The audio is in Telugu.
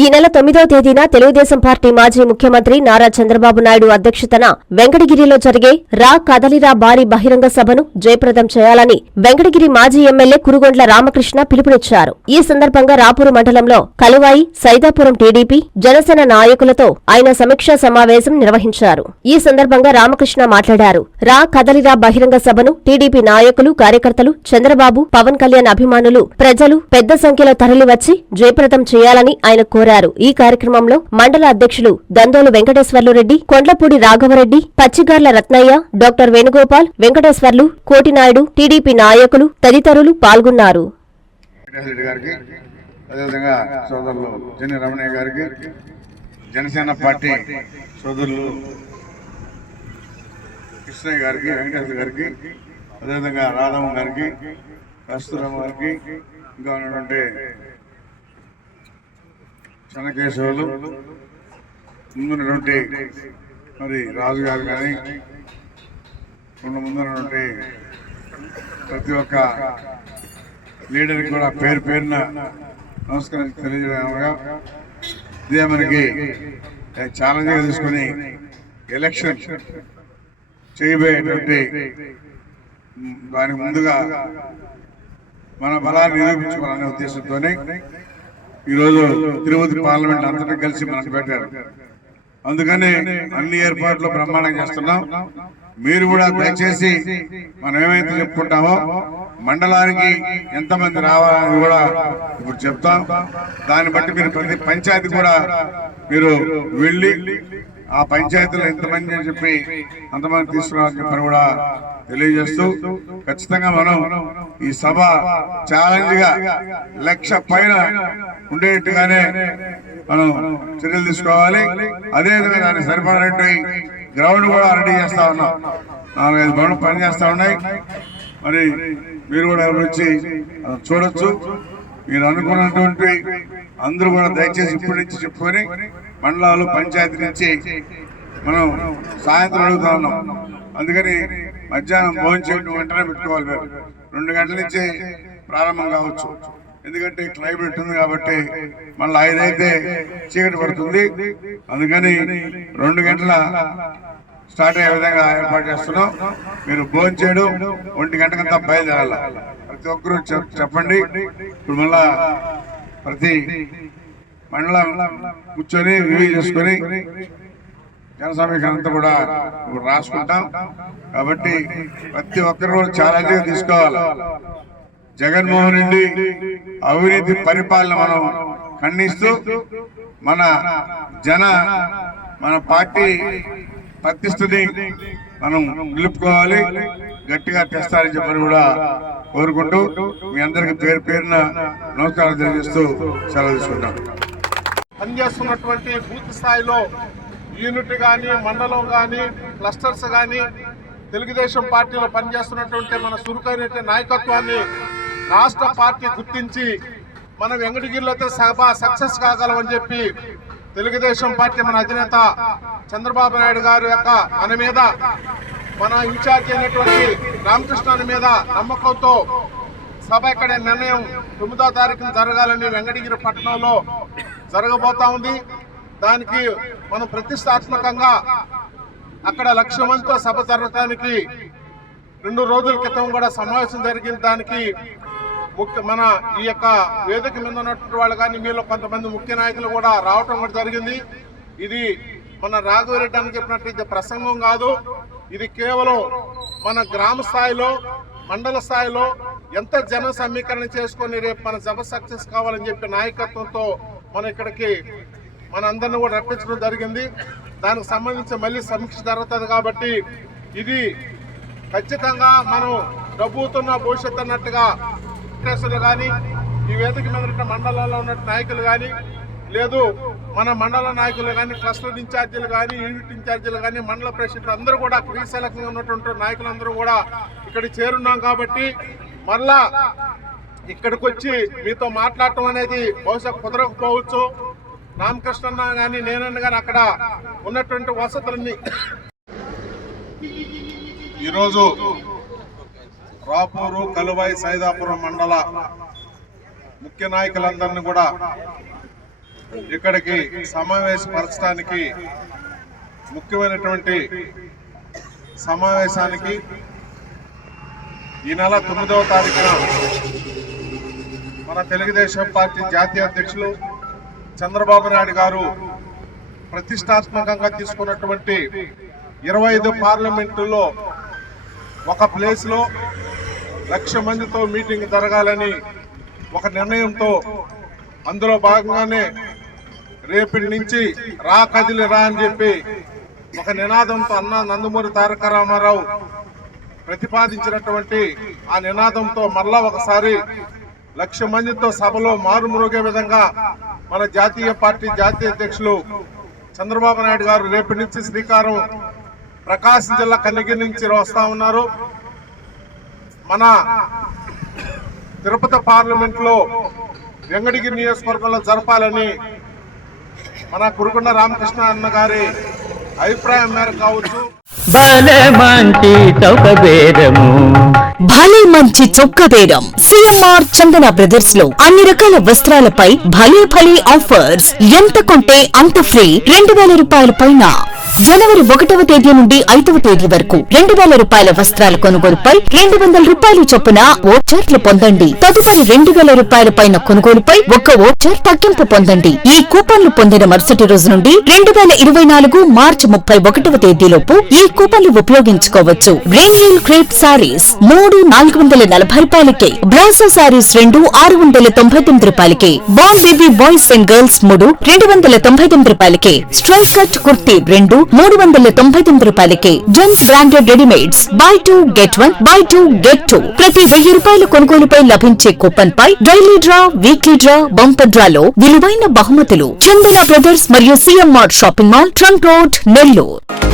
ఈ నెల 9వ తేదీన తెలుగుదేశం పార్టీ మాజీ ముఖ్యమంత్రి నారా చంద్రబాబు నాయుడు అధ్యక్షతన వెంకటగిరిలో జరిగే రా కదలిరా భారీ బహిరంగ సభను జయప్రదం చేయాలని వెంకటగిరి మాజీ ఎమ్మెల్యే కురుగొండ్ల రామకృష్ణ పిలుపునిచ్చారు. ఈ సందర్భంగా రాపూరు మండలంలో కలువాయి, సైదాపురం టీడీపీ, జనసేన నాయకులతో ఆయన సమీక్షా సమావేశం నిర్వహించారు. ఈ సందర్భంగా రామకృష్ణ మాట్లాడారు. రా కదలిరా బహిరంగ సభను టీడీపీ నాయకులు, కార్యకర్తలు, చంద్రబాబు, పవన్ కళ్యాణ్ అభిమానులు, ప్రజలు పెద్ద సంఖ్యలో తరలివచ్చి జయప్రదం చేయాలని ఆయన కోరారు. ఈ కార్యక్రమంలో మండల అధ్యక్షులు దందోలు వెంకటేశ్వర్లు రెడ్డి, కొండ్లపూడి రాఘవరెడ్డి, పచ్చిగార్ల రత్నయ్య, డాక్టర్ వేణుగోపాల్, వెంకటేశ్వర్లు, కోటినాయుడు, టీడీపీ నాయకులు తదితరులు పాల్గొన్నారు. జనసేన పార్టీ సోదరులు కృష్ణయ్య గారికి, వెంకటేశ్వర గారికి, అదేవిధంగా రాధమ్మ గారికి, కస్తూరమ్మ గారికి, ఇంకా ఉన్నటువంటి చెన్నకేశవులు, ముందున్నటువంటి మరి రాజు గారు కానీ ముందున్నటువంటి ప్రతి ఒక్క లీడర్కి కూడా పేరు పేరున నమస్కారం తెలియజేయగా, ఇదే మనకి ఛాలెంజ్గా తీసుకుని ఎలక్షన్ చేయబోయేటువంటి దానికి ముందుగా మన బలాన్ని నిరూపించుకోవాలనే ఉద్దేశంతోనే ఈరోజు తిరుపతి పార్లమెంట్ అంతటా కలిసి మనకు పెట్టారు. అందుకని అన్ని ఏర్పాట్లు బ్రహ్మాండంగా చేస్తున్నాం. మీరు కూడా దయచేసి మనం ఏమైతే చెప్పుకుంటామో మండలానికి ఎంతమంది రావాలని కూడా ఇప్పుడు చెప్తాం. దాన్ని బట్టి మీరు ప్రతి పంచాయతీ కూడా మీరు వెళ్ళి ఆ పంచాయతీలో ఎంతమంది అని చెప్పి అంతమంది తీసుకురావాలని చెప్పని కూడా తెలియజేస్తూ, ఖచ్చితంగా మనం ఈ సభ ఛాలెంజ్ గా 1,00,000 పైన ఉండేట్టుగానే మనం చర్యలు తీసుకోవాలి. అదేవిధంగా దానికి సరిపడినట్టు గ్రౌండ్ కూడా రెడీ చేస్తా ఉన్నాం. 4-5 గ్రౌండ్ పని చేస్తా ఉన్నాయి. మరి మీరు కూడా వచ్చి చూడొచ్చు. మీరు అనుకున్నటువంటి అందరూ కూడా దయచేసి ఇప్పటి నుంచి చెప్పుకొని మండలాలు, పంచాయతీ నుంచి మనం సాయంత్రం అడుగుతా ఉన్నాం. అందుకని మధ్యాహ్నం భోజనం చేయడం వెంటనే పెట్టుకోవాలి. 2 గంటల నుంచి ప్రారంభం కావచ్చు. ఎందుకంటే క్లైమేట్ ఉంది కాబట్టి మళ్ళీ 5 అయితే చీకటి పడుతుంది. అందుకని 2 గంటల స్టార్ట్ అయ్యే విధంగా ఏర్పాటు చేస్తున్నాం. మీరు భోజనం చేయడం 1 గంటకంతా బయలుదేరాల. ప్రతి ఒక్కరూ చెప్పండి. ఇప్పుడు మళ్ళా ప్రతి మండలం కూర్చొని రివ్యూ చేసుకొని జనసమీకరణంతా కూడా రాసుకుంటాం. కాబట్టి ప్రతి ఒక్కరు కూడా ఛాలెంజ్ తీసుకోవాలి. జగన్మోహన్ రెడ్డి అవినీతి పరిపాలన మనం ఖండిస్తూ మన పార్టీ ప్రతిష్టని మనం నిలుపుకోవాలి, గట్టిగా తెస్తారని చెప్పని కూడా కోరుకుంటూ మీ అందరికి పేరు పేరున నమస్కారం తెలియజేస్తూ సెలవు తీసుకుంటాం. పనిచేస్తున్నటువంటి బూత్ స్థాయిలో యూనిట్ కానీ, మండలం కానీ, క్లస్టర్స్ కానీ, తెలుగుదేశం పార్టీలో పనిచేస్తున్నటువంటి మన చురుకైన నాయకత్వాన్ని రాష్ట్ర పార్టీ గుర్తించి మన వెంకటగిరిలో అయితే సభ సక్సెస్ కాగలమని చెప్పి తెలుగుదేశం పార్టీ మన అధినేత చంద్రబాబు నాయుడు గారు యొక్క మన మీద, మన ఇన్ఛార్జ్ అయినటువంటి రామకృష్ణ మీద నమ్మకంతో సభ ఇక్కడ నిర్ణయం 9వ తారీఖున జరగాలని వెంకటగిరి పట్టణంలో జరగబోతా ఉంది. దానికి మనం ప్రతిష్టాత్మకంగా అక్కడ 1,00,000 మందితో సభ జరగడానికి 2 రోజుల క్రితం కూడా సమావేశం జరిగిన దానికి మన ఈ యొక్క వేదిక మీద ఉన్నటువంటి వాళ్ళు కానీ మీలో కొంతమంది ముఖ్య నాయకులు కూడా రావటం కూడా జరిగింది. ఇది మన రాఘవరెడ్డి అని చెప్పినట్టు ఇది ప్రసంగం కాదు. ఇది కేవలం మన గ్రామ స్థాయిలో, మండల స్థాయిలో ఎంత జన సమీకరణ చేసుకొని రేపు మన సభ సక్సెస్ కావాలని చెప్పి నాయకత్వంతో మన ఇక్కడికి మన అందరిని కూడా రప్పించడం జరిగింది. దానికి సంబంధించి మళ్ళీ సమీక్ష జరుగుతుంది. కాబట్టి ఇది ఖచ్చితంగా మనం డబ్బుతున్న భవిష్యత్తు అన్నట్టుగా కానీ, ఈ వేదిక మీద ఉన్న మండలంలో ఉన్న నాయకులు కానీ, లేదు మన మండల నాయకులు కానీ, క్లస్టర్ ఇన్ఛార్జీలు కానీ, యూనిట్ ఇన్ఛార్జీలు కానీ, మండల ప్రెసిడెంట్ అందరూ కూడా క్రీసెలక్షన్ ఉన్నటువంటి నాయకులందరూ కూడా ఇక్కడికి చేరున్నాం. కాబట్టి మళ్ళా ఇక్కడికి వచ్చి మీతో మాట్లాడటం అనేది బహుశా కుదరకపోవచ్చు. రామకృష్ణ కానీ, నేనన్న కానీ అక్కడ ఉన్నటువంటి వసతులన్నీ ఈరోజు రాపూరు, కలువాయి, సైదాపురం మండల ముఖ్య నాయకులందరినీ కూడా ఇక్కడికి సమావేశపరచడానికి ముఖ్యమైనటువంటి సమావేశానికి ఈ నెల 9వ తారీఖున మన తెలుగుదేశం పార్టీ జాతీయ అధ్యక్షులు చంద్రబాబు నాయుడు గారు ప్రతిష్టాత్మకంగా తీసుకున్నటువంటి 25 పార్లమెంటుల్లో ఒక ప్లేస్లో 1,00,000 మందితో మీటింగ్ జరగాలని ఒక నిర్ణయంతో అందులో భాగంగానే రేపటి నుంచి రా కదిలి రా అని చెప్పి ఒక నినాదంతో అన్న నందమూరి తారక రామారావు ప్రతిపాదించినటువంటి ఆ నినాదంతో మరలా ఒకసారి 1,00,000 మందితో సభలో మారుమ్రోగే విధంగా మన జాతీయ పార్టీ జాతీయ అధ్యక్షులు చంద్రబాబు నాయుడు గారు రేపటి నుంచి శ్రీకారం ప్రకాశం జిల్లా కన్నగిరి నుంచి వస్తా ఉన్నారు. మన తిరుపతి పార్లమెంట్ లో వెంకటగిరి నియోజకవర్గంలో జరపాలని మన కురుకొండ రామకృష్ణ అన్న గారి అభిప్రాయం మేరకు కావచ్చు. భలే మంచి చొక్క బేరం సిఎంఆర్ చందన బ్రదర్స్ లో అన్ని రకాల వస్త్రాలపై భలే భలే ఆఫర్స్. ఎంత కొంటే అంత ఫ్రీ. 2,000 రూపాయల పైన జనవరి 1వ తేదీ నుండి 5వ తేదీ వరకు 2,000 రూపాయల వస్త్రాల కొనుగోలుపై 200 రూపాయలు చొప్పున ఓచర్లు పొందండి. తదుపరి 2,000 రూపాయల పైన కొనుగోలుపై 1 ఓచర్ తగ్గింపు పొందండి. ఈ కూపన్లు పొందిన మరుసటి రోజు నుండి 2024 మార్చి 31వ తేదీలోపు ఈ కూపన్లు ఉపయోగించుకోవచ్చు. రెయిన్ క్రేప్ సారీస్ 3 440 రూపాయలకే. బ్రాసో సారీస్ 2 699 రూపాయలకే. బాల్ బేబీ బాయ్స్ అండ్ గర్ల్స్ 3 299 రూపాయలకే. స్ట్రైట్ కట్ కుర్తీ 2 399 రూపాయలకే. Gents branded readymades buy 2 get 1 buy 2 get 2. ప్రతి 1000 రూపాయల కొనుగోలుపై లభించే కూపన్ పై daily draw, weekly draw, bumper డ్రాలో విలువైన బహుమతులు. చందన బ్రదర్స్ మరియు CMR shopping mall, trunk road, Nellore.